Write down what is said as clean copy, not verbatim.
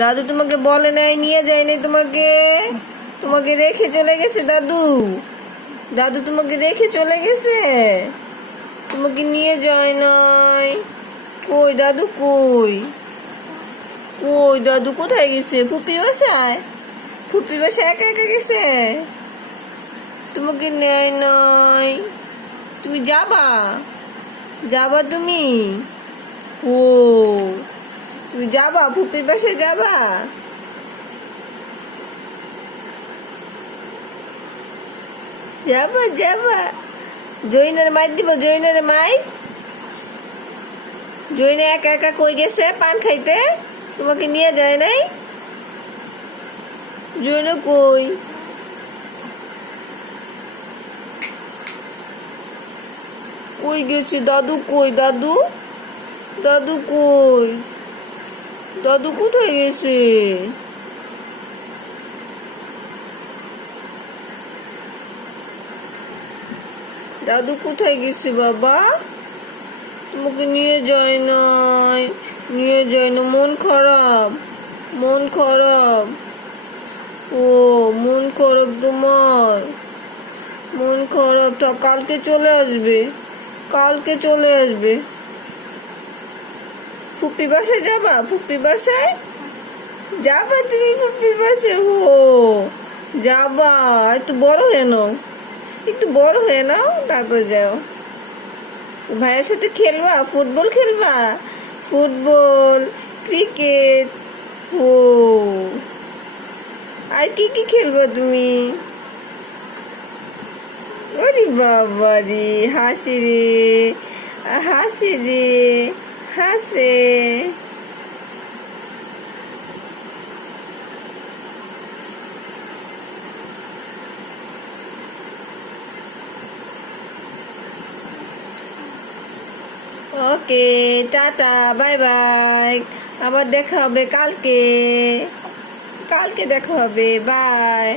দাদু তোমাকে বলে নাই, নিয়ে যায় নাই তোমাকে? তোমাকে রেখে চলে গেছে দাদু? দাদু তোমাকে রেখে চলে গেছে, তোমাকে নিয়ে যায় নাই? কই দাদু, কই কই দাদু কোথায় গেছে? ফুপির বাসায়? ফুপির বাসায় একা একা গেছে, তোমাকে নেয় নাই? তুমি যাবা? যাবা তুমি? ও, তুমি যাবা ফুপির বাসায়? যাবা? যাবা যাবা জৈনের মাই দিব, জৈনের মাই। জৈনে একা একা কই গেছে পান খাইতে, তোমাকে নিয়ে যায় নাই? জৈন কই? কই গেছে দাদু? কই দাদু? দাদু কই? দাদু কোথায় গেছে? দাদু কোথায় গেছে বাবা? তোমাকে নিয়ে যায় নাই, নিয়ে যায় না, মন খারাপ, মন খারাপ। ও, মন খারাপ তোমার? মন খারাপ, তা কালকে চলে আসবে, কালকে চলে আসবে। ফুপি বাসায় যাবা? ফুপি বাসায় যাবা তুমি? ফুপির বাসায়? ও যাবা, একটু বড় হয়ে নাও, একটু বড় হয়ে নাও, তারপর যাও। ভাইয়ের সাথে খেলবা, ফুটবল খেলবা? Football, cricket. ও, আর কি কি খেলবা তুমি? ওরে বাবা রে, হাসি রে, হাসি রে, হাসে। ওকে, টাটা, বাই বাই। আবার দেখা হবে কালকে, কালকে দেখা হবে, বাই।